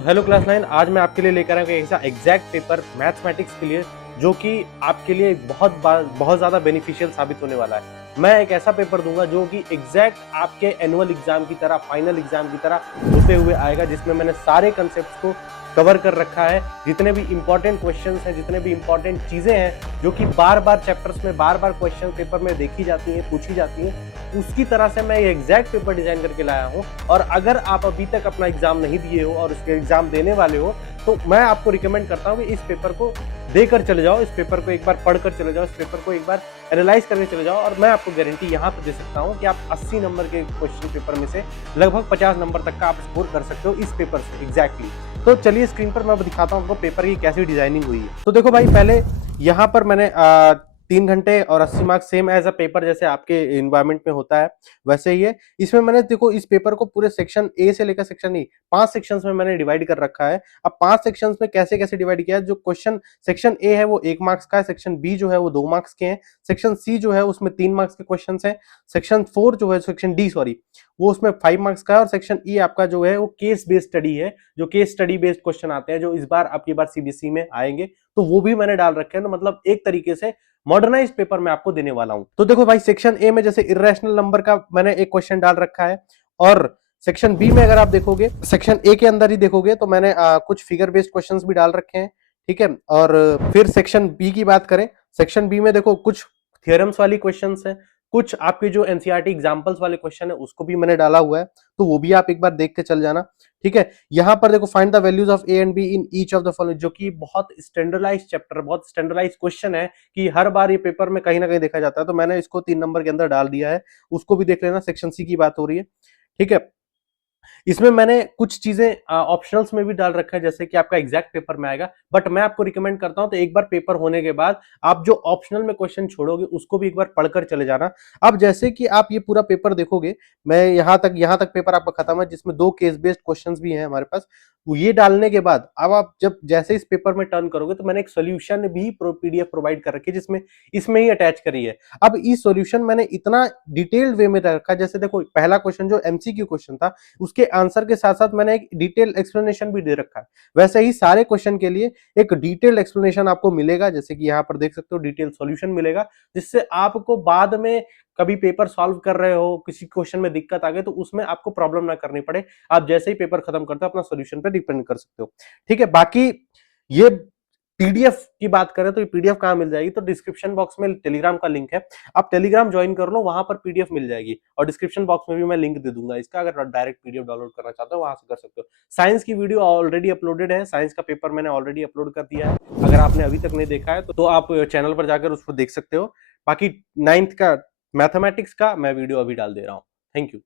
Hello class 9। आज मैं आपके लिए लेकर आया हूँ एक ऐसा एग्जैक्ट पेपर मैथमेटिक्स के लिए जो कि आपके लिए बहुत ज़्यादा बेनिफिशियल साबित होने वाला है। मैं एक ऐसा पेपर दूंगा जो कि एग्जैक्ट आपके एनुअल एग्जाम की तरह, फाइनल एग्जाम की तरह होते हुए आएगा, जिसमें मैंने सारे कंसेप्ट को कवर कर रखा है। जितने भी इंपॉर्टेंट क्वेश्चंस हैं, जितने भी इंपॉर्टेंट चीजें हैं जो कि बार बार चैप्टर्स में बार बार क्वेश्चन पेपर में देखी जाती हैं, पूछी जाती हैं, उसकी तरह से मैं ये एग्जैक्ट पेपर डिजाइन करके लाया हूँ। और अगर आप अभी तक अपना एग्जाम नहीं दिए हो और उसके एग्जाम देने वाले हो तो मैं आपको रिकमेंड करता हूँ कि इस पेपर को देकर चले जाओ, इस पेपर को एक बार पढ़कर चले जाओ, इस पेपर को एक बार एनालाइज करके चले जाओ। और मैं आपको गारंटी यहाँ पर दे सकता हूँ कि आप 80 नंबर के क्वेश्चन पेपर में से लगभग 50 नंबर तक का आप स्कोर कर सकते हो इस पेपर से एग्जैक्टली। तो चलिए स्क्रीन पर मैं दिखाता हूँ आपको पेपर की कैसी डिजाइनिंग हुई है। तो देखो भाई, पहले यहाँ पर मैंने 3 घंटे और 80 marks same as a paper जैसे आपके इन्वायरमेंट में होता है वैसे ही है। इसमें मैंने देखो इस पेपर को पूरे सेक्शन ए से लेकर सेक्शन ई 5 सेक्शंस में मैंने डिवाइड कर रखा है। अब 5 सेक्शंस में कैसे कैसे डिवाइड किया है, जो क्वेश्चन सेक्शन ए है वो 1 मार्क्स का है, सेक्शन बी जो है वो 2 मार्क्स के हैं, सेक्शन सी जो है उसमें 3 मार्क्स के क्वेश्चन है, सेक्शन 4 जो है, सेक्शन डी सॉरी, वो उसमें 5 मार्क्स का है, और सेक्शन ई आपका जो है वो केस बेस्ड स्टडी है, जो केस स्टडी बेस्ड क्वेश्चन आते हैं जो इस बार आपकी बार सीबीएसई में आएंगे, तो वो भी मैंने डाल रखे हैं। तो मतलब एक तरीके से मॉडर्नाइज पेपर मैं आपको देने वाला हूं। तो देखो भाई, सेक्शन ए में जैसे इर्रेशनल नंबर का मैंने एक क्वेश्चन डाल रखा है, और सेक्शन बी में अगर आप देखोगे, सेक्शन ए के अंदर ही देखोगे तो मैंने कुछ फिगर बेस्ड क्वेश्चंस भी डाल रखे हैं, ठीक है। और फिर सेक्शन बी की बात करें, सेक्शन बी में देखो कुछ थियरम्स वाली क्वेश्चंस हैं, कुछ आपके जो एनसीईआरटी एग्जांपल्स वाले क्वेश्चन है उसको भी मैंने डाला हुआ है, तो वो भी आप एक बार देख के चल जाना, ठीक है। यहां पर देखो find the values of A and be in each of the following, जो कि बहुत स्टैंडर्डाइज्ड चैप्टर, बहुत स्टैंडर्डाइज्ड क्वेश्चन है कि हर बार ये पेपर में कहीं ना कहीं देखा जाता है, तो मैंने इसको 3 नंबर के अंदर डाल दिया है, उसको भी देख लेना। सेक्शन सी की बात हो रही है, ठीक है। इसमें मैंने कुछ चीजें ऑप्शनल्स में भी डाल रखा है, जैसे कि आपका एग्जैक्ट पेपर में आएगा, बट मैं आपको रिकमेंड करता हूं तो एक बार पेपर होने के बाद आप जो ऑप्शनल में क्वेश्चन छोड़ोगे उसको भी एक बार पढ़कर चले जाना। अब जैसे कि आप ये पूरा पेपर देखोगे, मैं यहां तक पेपर आपका खत्म है, जिसमें 2 केस बेस्ड क्वेश्चंस भी हैं हमारे पास। वो ये डालने के बाद अब आप जब जैसे इस पेपर में टर्न करोगे तो मैंने एक सोल्यूशन भी पीडीएफ प्रोवाइड कर रखी है, जिसमें इसमें ही अटैच करी है। अब इस सोल्यूशन मैंने इतना डिटेल्ड वे में रखा, जैसे देखो पहला क्वेश्चन जो एमसीक्यू क्वेश्चन था, उसके आंसर के साथ साथ मैंने एक डिटेल एक्सप्लेनेशन भी दे रखा है। वैसे ही सारे क्वेश्चन के लिए एक डिटेल एक्सप्लेनेशन आपको मिलेगा, जैसे कि यहाँ पर देख सकते हो डिटेल सॉल्यूशन मिलेगा, जिससे आपको बाद में कभी पेपर सॉल्व कर रहे हो, किसी क्वेश्चन में दिक्कत आ गई तो उसमें आपको प्रॉब्लम ना करनी पड़े, आप जैसे ही पेपर खत्म करते हो अपना सॉल्यूशन पे डिपेंड कर सकते हो, ठीक है। बाकी ये पीडीएफ की बात करें तो ये पीडीएफ कहाँ मिल जाएगी, तो डिस्क्रिप्शन बॉक्स में टेलीग्राम का लिंक है, आप टेलीग्राम ज्वाइन कर लो, वहां पर पीडीएफ मिल जाएगी, और डिस्क्रिप्शन बॉक्स में भी मैं लिंक दे दूंगा इसका, अगर डायरेक्ट पीडीएफ डाउनलोड करना चाहते हो वहां से कर सकते हो। साइंस की वीडियो ऑलरेडी अपलोडेड है, साइंस का पेपर मैंने ऑलरेडी अपलोड कर दिया है, अगर आपने अभी तक नहीं देखा है तो आप चैनल पर जाकर उसको देख सकते हो। बाकी 9th का मैथमेटिक्स का मैं वीडियो अभी डाल दे रहा हूँ। Thank you.